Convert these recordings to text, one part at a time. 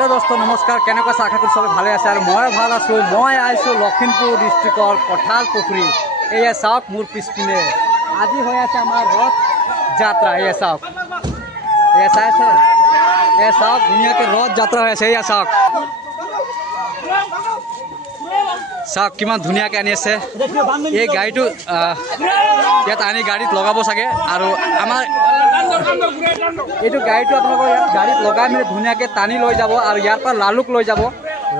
Hello दोस्तों नमस्कार केनेकुवा आशा करी सब भाले आछे आरो मैं ভাল आছো मैं आइছো लखीमपुर डिस्ट्रिक्टर कठाल पुखुरी ये चाওক मोर पिछपिने आज हो आमार रथ यात्रा ये चाওক ये चाइছে ये चाওক धुनियाके रथ यात्रा हो ये चाওক चाওক किमान धुनियाके आनी आछे ये गाड़ीटो ইয়াত আনি গাড়ীত লগাব চাগে আৰু আমাৰ এইটো গাড়ীটো আপোনালোকৰ ইয়াত গাড়ীত লগাই মেলি ধুনীয়াকৈ টানি লৈ যাব আৰু ইয়াৰ পৰা লালুক লৈ যাব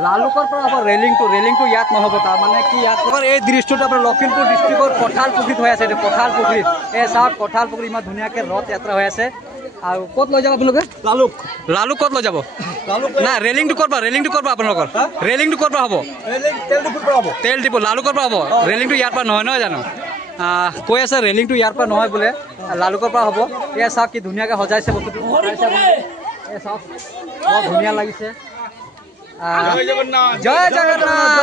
লালুকৰ পৰা হ'ব ৰেলিংটো ইয়াত নহ'ব তাৰ মানে কি ইয়াত এই দৃশ্যটো আপোনাৰ লখিমপুৰ ডিষ্ট্ৰিক্টৰ কঠাল পুখুৰীত হৈ আছে এইটো কঠাল পুখুৰীত এই চাওক কঠাল পুখুৰী ইমান ধুনীয়াকৈ ৰথ যাত্ৰা হৈ আছে আৰু ক'ত লৈ যাব আপোনালোকে লালুক ক'ত লৈ যাব না ৰেলিংটো ক'ত আপোনালোকৰ ৰেলিংটো ক'ত হ'ব তেল ডিপু লালুকৰ পৰা হ'ব ৰেলিংটো ইয়াৰ পৰা নহয় জানো কৈ আছে ৰেলিংটো ইয়াৰ পৰা নহয় বোলে লালুকৰ পৰা হ'ব এয়া চাওক কি ধুনীয়াকৈ সজাইছে বস্তুটো এই চাওক বৰ ধুনীয়া লাগিছে জয় জগন্নাথ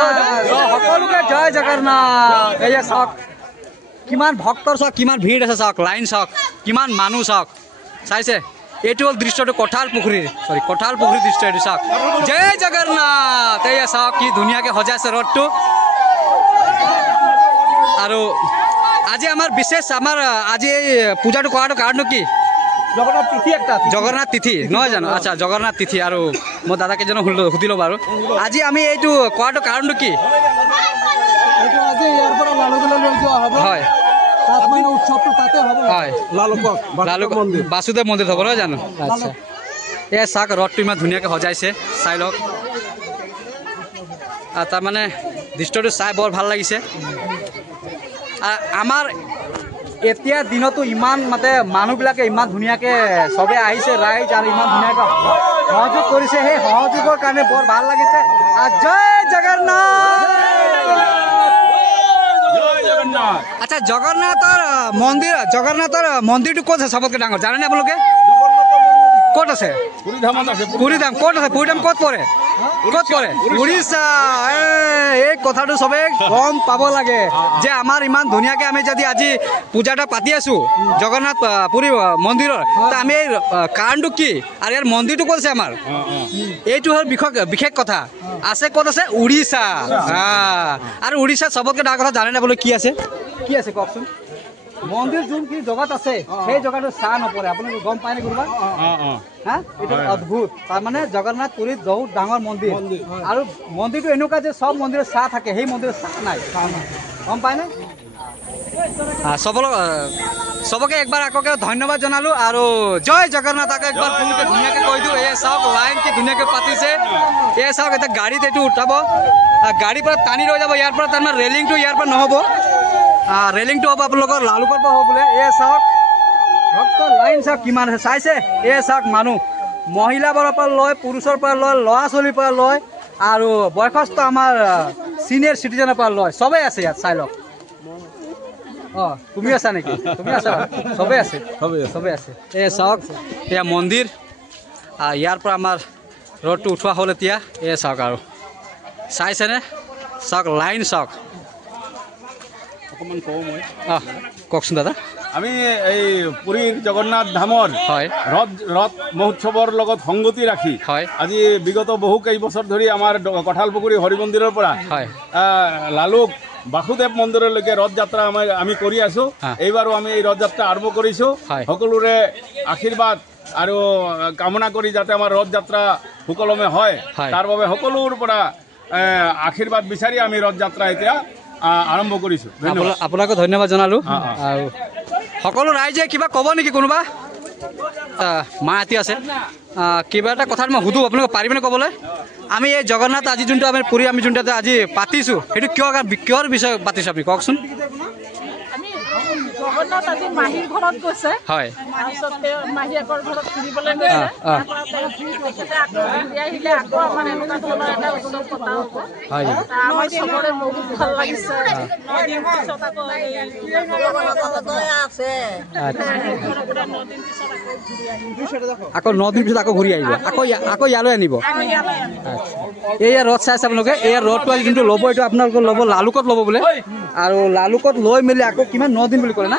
সকলোকে জয় জগন্নাথ এয়া চাওক কিমান ভক্তৰ চাওক কিমান ভিৰ আছে চাওক লাইন চাওক কিমান মানুহ চাওক চাইছে এইটো হ'ল দৃশ্যটো কঠাল পুখুৰীৰ দৃশ্য এইটো চাওক জয় জগন্নাথ এয়া চাওক কি ধুনীয়াকৈ সজাইছে ৰথটো আৰু আজি আমাৰ বিশেষ আজি এই পূজাটো কৰাটো কাৰণটো কি জগন্নাথ তিথি নহয় জানো আচ্ছা জগন্নাথ তিথি আৰু মই দাদা কেইজনক সুধিলোঁ বাৰু আজি আমি এইটো কৰাটো কাৰণটো কি হয় বাসুদেৱ মন্দিৰ হ'ব নহয় জানো আচ্ছা এই চাওক ৰথটো ইমান ধুনীয়াকৈ সজাইছে চাই লওক তাৰমানে দৃশ্যটো চাই বৰ ভাল লাগিছে আমাৰ এতিয়া দিনতো ইমান মানে মানুহবিলাকে ইমান ধুনীয়াকৈ চবে আহিছে ৰাইজ আৰু ইমান ধুনীয়াকৈ সহযোগ কৰিছে সেই সহযোগৰ কাৰণে বৰ ভাল লাগিছে জয় জগন্নাথ আচ্ছা জগন্নাথৰ মন্দিৰটো ক'ত আছে চবতকৈ ডাঙৰ জানেনে আপোনালোকে ক'ত আছে পুৰীধাম ক'ত পৰে উৰিষ্যা এই কথাটো চবে গম পাব লাগে যে আমাৰ ইমান ধুনীয়াকৈ আমি যদি আজি পূজাটা পাতি আছোঁ জগন্নাথ পুৰী মন্দিৰৰ তো আমি এই কাৰণটো কি আৰু ইয়াৰ মন্দিৰটো ক'ত আছে আমাৰ এইটো হ'ল বিশেষ কথা আছে ক'ত আছে উৰিষ্যা আৰু উৰিষ্যাত চবতকৈ ডাঙৰ কথা জানেনে বোলে কি আছে কওকচোন মন্দিৰ যোনখিনি জগাত আছে সেই জগাটো চাহ নপৰে আপোনালোকে গম পায়নে কোনোবা হা এইটো অদ্ভুত তাৰমানে জগন্নাথ পুৰীত বহুত ডাঙৰ মন্দিৰ আৰু মন্দিৰটো এনেকুৱা যে চব মন্দিৰত চাহ থাকে সেই মন্দিৰত চাহ নাই গম পায়নে চবকে একবাৰ আকৌ ধন্যবাদ জনালোঁ আৰু জয় জগন্নাথ আকৌ একবাৰ ধুনীয়াকৈ কৈ দিওঁ এই চাওক লাইন কি ধুনীয়াকৈ পাতিছে এই চাওক এতিয়া গাড়ীত এইটো উঠাব গাড়ীৰ পৰা টানি লৈ যাব ইয়াৰ পৰা তাৰমানে ৰেলিংটো ইয়াৰ পৰা নহ'ব ৰেলিংটো হ'ব আপোনালোকৰ লালুকৰ পৰা হ'ব বোলে এই চাওক ভক্তৰ লাইন চাওক কিমান আছে চাইছে এই চাওক মানুহ মহিলাবোৰৰ পৰা লয় পুৰুষৰ পৰা লয় ল'ৰা ছোৱালীৰ পৰা লয় আৰু বয়সস্থ আমাৰ চিনিয়ৰ চিটিজেনৰ পৰা লয় চবেই আছে ইয়াত চাই লওক তুমি আছা নেকি তুমি আছা চবেই আছে এই চাওক এয়া মন্দিৰ ইয়াৰ পৰা আমাৰ ৰথটো উঠোৱা হ'ল এতিয়া এই চাওক আৰু চাইছেনে চাওক লাইন চাওক অকণমান কওঁ মই কওকচোন দাদা আমি এই পুৰীৰ জগন্নাথ ধামৰ ৰথ মহোৎসৱৰ লগত সংগতি ৰাখি আজি বিগত বহু কেইবছৰ ধৰি আমাৰ কঠাল পুখুৰী হৰি মন্দিৰৰ পৰা লালুক বাসুদেৱ মন্দিৰলৈকে ৰথ যাত্ৰা আমি কৰি আছোঁ এইবাৰো আমি এই ৰথ যাত্ৰা আৰম্ভ কৰিছোঁ সকলোৰে আশীৰ্বাদ আৰু কামনা কৰি যাতে আমাৰ ৰথ যাত্ৰা সুকলমে হয় তাৰ বাবে সকলোৰ পৰা আশীৰ্বাদ বিচাৰি আমি ৰথ যাত্ৰা এতিয়া আৰম্ভ কৰিছোঁ আপোনাকো ধন্যবাদ জনালোঁ আৰু সকলো ৰাইজে কিবা ক'ব নেকি কোনোবা মাতি আছে কিবা এটা কথাত মই সুধোঁ আপোনালোকে পাৰিবনে ক'বলৈ আমি এই জগন্নাথ আজি যোনটো আমি পুৰী আমি যোনটো আজি পাতিছোঁ সেইটো কিহৰ বিষয়ে পাতিছোঁ আপুনি কওকচোন জগন্নাথ আজি মাহীৰ ঘৰত গৈছে হয় তাৰপিছতে মাহীয়েকৰ ঘৰত ফুৰিবলৈ গৈছে আহিলে আকৌ আমাৰ এনেকুৱা ধৰণৰ এটা উৎসৱ পতা হ'ব আমাৰ চবৰে বহুত ভাল লাগিছে আকৌ 9 দিন পিছত আকৌ ঘূৰি আহিব আকৌ ইয়ালৈ আনিব এয়া ৰথ চাইছে আপোনালোকে এয়া ৰথটো আজি যোনটো ল'ব এইটো আপোনালোকে ল'ব লালুকত ল'ব বোলে আৰু লালুকত লৈ মেলি আকৌ কিমান 9 দিন বুলি ক'লে হয় না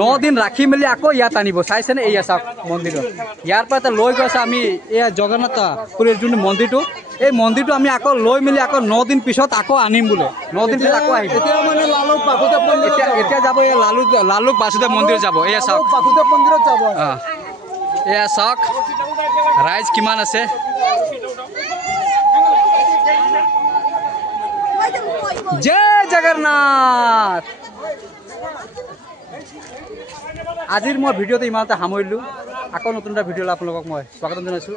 9 দিন ৰাখি মেলি আকৌ ইয়াত আনিব চাইছেনে এয়া চাওক মন্দিৰত ইয়াৰ পৰা এটা লৈ গৈছে আমি এয়া জগন্নাথ পুৰীৰ যোনটো মন্দিৰটো এই মন্দিৰটো আমি আকৌ লৈ মেলি আকৌ 9 দিন পিছত আকৌ আনিম বোলে 9 দিন পিছত আকৌ আহিব এতিয়া মানে লালুক বাসুদেৱ মন্দিৰ এতিয়া যাব এই লালুক বাসুদেৱ মন্দিৰ যাব এয়া চাওক বাসুদেৱ মন্দিৰত যাব এয়া চাওক ৰাইজ কিমান আছে জয় জগন্নাথ আজিৰ মই ভিডিঅ'টো ইমানতে সামৰিলোঁ আকৌ নতুন এটা ভিডিঅ'লৈ আপোনালোকক মই স্বাগতম জনাইছোঁ।